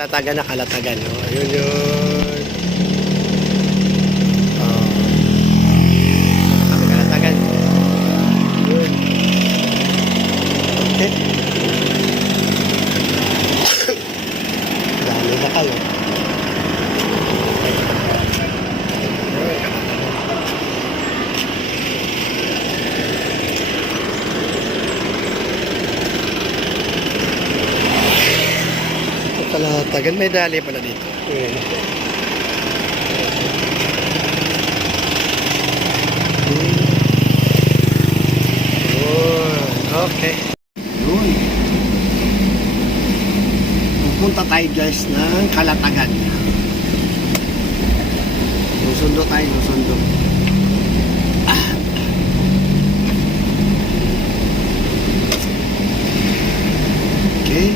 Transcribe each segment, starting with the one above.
Kalatagan na kalatagan. Oh. Ayun yun. Oh. Kami kalatagan. Yun. Okay. Dami na kayo. Kalatagan, may dali pala dito. Okay. Yun. Pupunta tayo guys ng Kalatagan. Lusundo tayo, lusundo. Okay.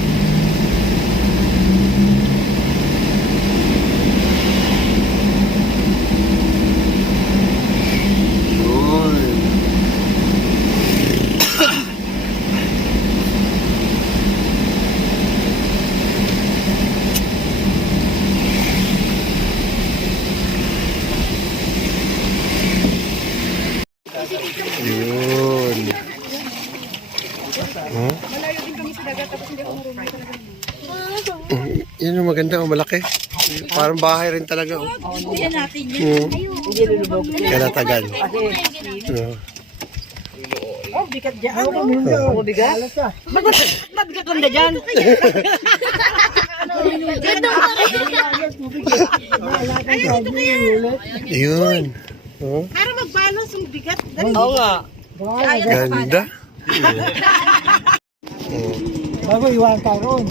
Yun. Huh? Malayo din kami sa dagat tapos hindi ako marunong talaga. Yun yung maganda, malaki. Parang bahay rin talaga. Hindi natin yun. Hindi lulubog. Kalatagan. Oh, bigat dyan. Oh, bigat? Mabigat lang dyan. Yun. Oh. Para mag-balance yung bigat. Oo nga. Ganda. Bago iwan tayo ron.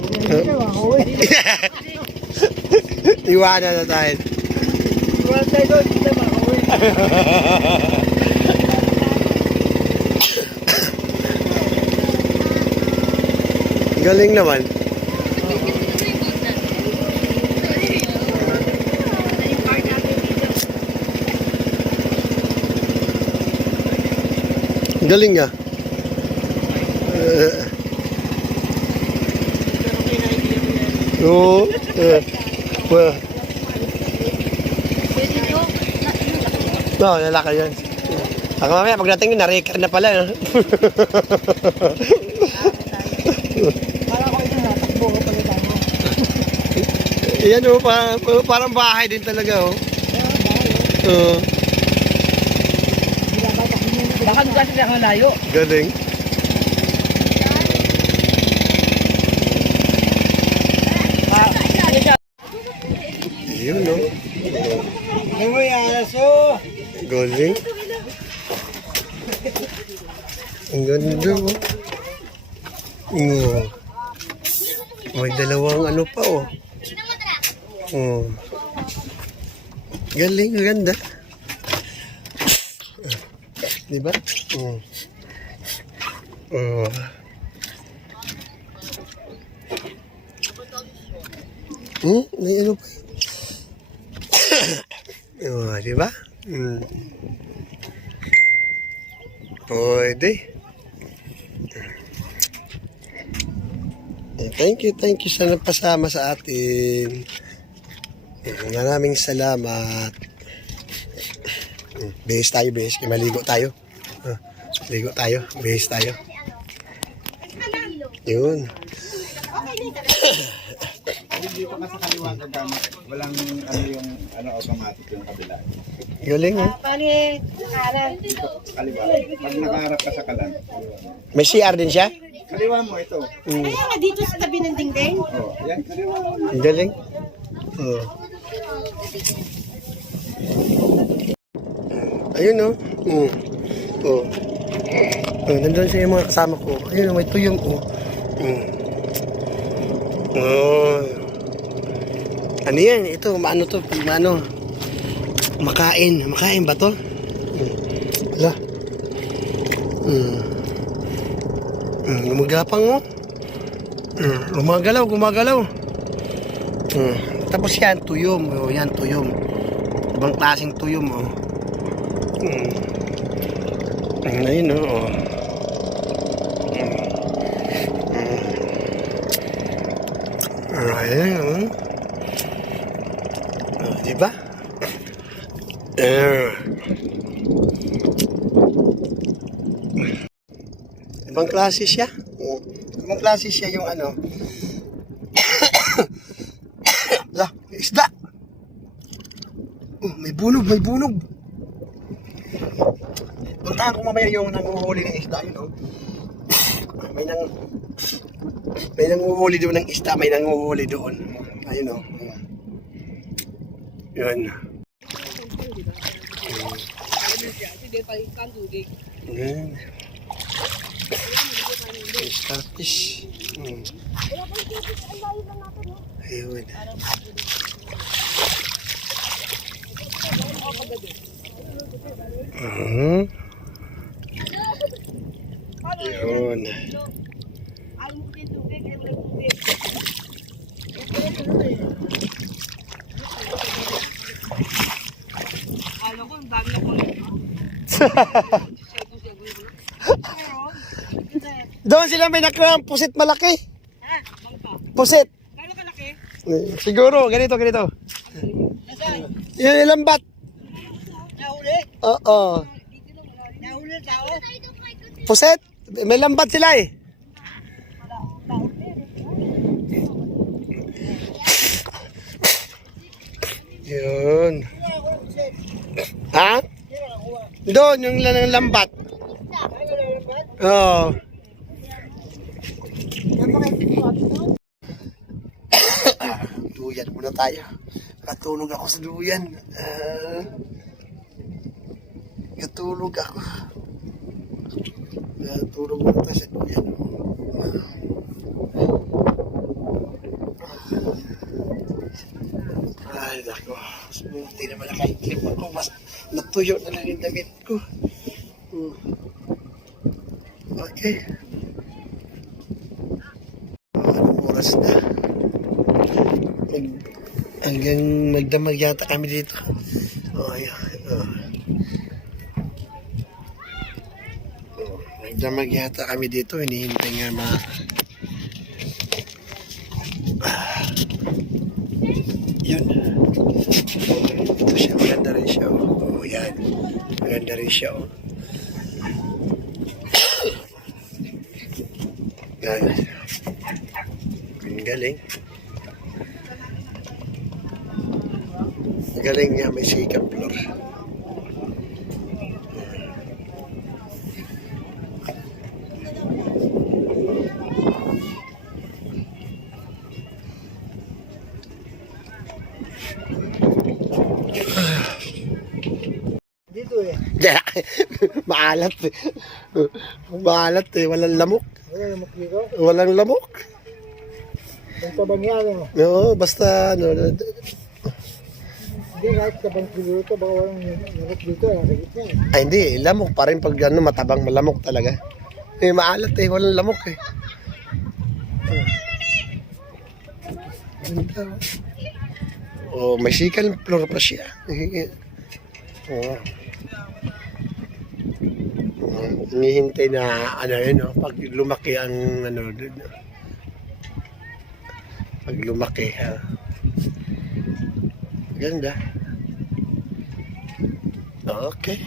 Iwanan na tayo. Iwan tayo ron, hindi na makauwi. Galing naman. Galing niya. Oo. No, lalaki yan. Baka mamaya pagdating na-record na pala. Para ko ito natakbo ko pala tayo. Yan o, parang bahay din talaga o. Oo. Baka kasi na malayo. Galing. Yun o. Ay mo yung aso. Galing. Ang ganda o. Oo. May dalawang ano pa o. Oo. Galing, ganda. Diba? Oo. Oo. May ano pa oh, diba? Pwede. Thank you sa nagpasama sa atin. Maraming salamat. Bihis tayo, bihis. Maligo tayo. Ligo tayo, bihis tayo. Yun. Dito ka sa kaliwa ka gamit. Walang ano yung automatic yung kabila. Galing oh. Pali, nakaharap. Dito kaliwa. Pag nakaharap ka sa kalan. May CR din siya? Kaliwa mo ito. Kaya nga dito sa tabi ng dingding. Oh, yan kaliwa mo. Galing. Oh. Ayun oh. Oh. Nandun siya yung mga kasama ko. Ayun, may tuyong oh. Oh. Ano yan? Ito, maano to? Maano? Makain. Makain ba to? Ala. Lumagapang mo. Gumagalaw. Tapos yan, tuyom. Oh, yan, tuyom. Ibang klaseng tuyom. Oh. Ayun, oh. Ayan, diba? Ibang klase siya. Ibang klase siya yung ano. La, isda. May bunog, may bunog. Puntahan ko mamaya yung nanguhuli ng isda, yun, oh. May nanguhuli doon ng isda, may nanguhuli doon. Ayun, oh. Yun. Yun. Starfish. Ayun. Ayun. Alam ko, ang dami na ko. Doon sila may nakuha ng pusit malaki. Pusit. Kano kalaki? Siguro, ganito. Yan yung lambat. Nahuli? Oo. Nahuli tao? Pusit. May lambat sila eh. Yun. Ha? Doon, yung lambat. Oo. Duyan muna tayo. Katulog ako sa duyan. Katulog ako. Katulog muna tayo sa duyan. Ay, nako. Hindi naman nakaikip ako. Mas natuyo na lang yung damit ko. Okay. Anong oras na? Hanggang magdamag yata kami dito. Ayan. Magdamag yata kami dito. Hinihintay nga yun. Ito siya. Maganda rin siya. Yan. Maganda rin siya. Yan. Ang galing. Galing niya, may sikap floor. Dito eh. Yeah. Maalat eh. Maalat eh. Walang lamok. Wala naman dito. Walang lamok. Ang tabang yan eh. Oo, basta ano. Hindi kahit tabang dito, baka walang narot dito. Nakikit niya eh. Ay hindi, lamok pa rin pag ano, matabang malamok talaga. Eh, maalat eh. Walang lamok eh. Oh, may sikal floor pa siya. Oh. Hinihintay na ano yun, no? Pag lumaki ang ano, pag lumaki, ha? Ganda. Okay.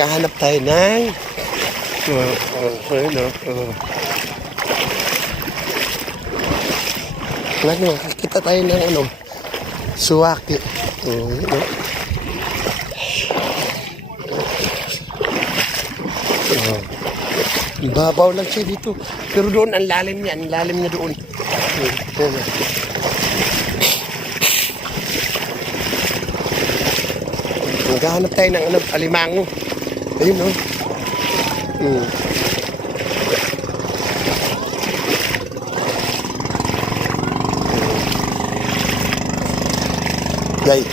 Naghahanap tayo ng nakakita tayo ng suwaki. Babaw lang siya dito. Pero doon, ang lalim niya. Ang lalim niya doon. Naghahanap tayo ng alimango. Ayun, oh. Yay.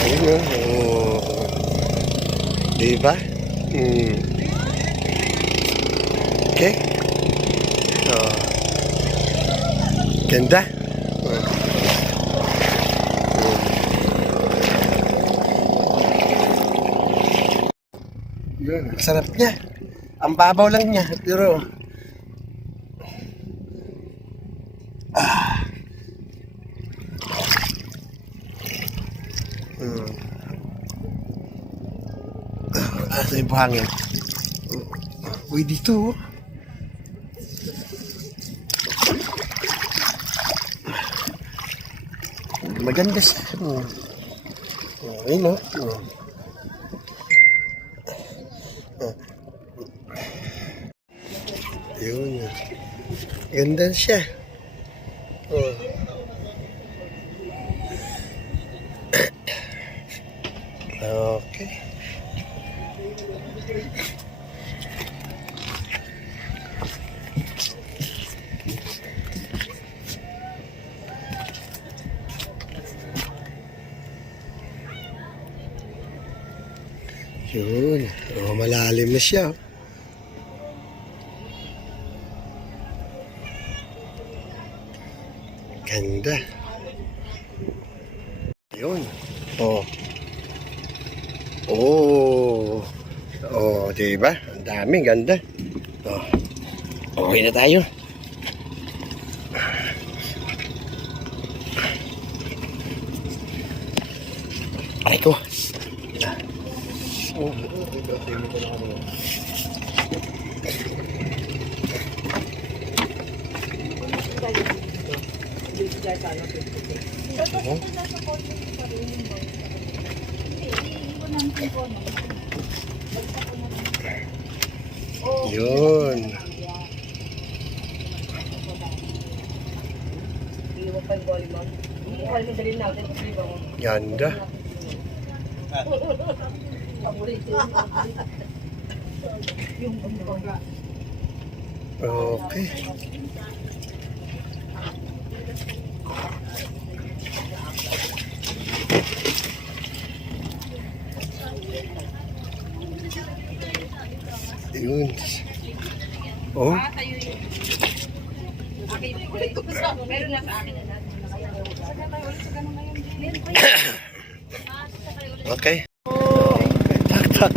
Ayun, oh. Diba? Okay. Oh. Ganda. Yun, sarap niya. Ang babaw lang niya, pero sa buhangin. Uy, dito. Maganda siya. Ayun, no? Yun. Ganda siya. Okay. Yun. Malalim na siya. Ganda. Yun. Diba? Ang dami, ganda. Okay na tayo. Aray ko. Yun. Ganda. Okay. Yun. Oh. Okay. Tak, tak.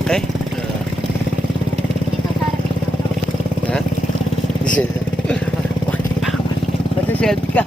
Okay. Mag-selfie ka.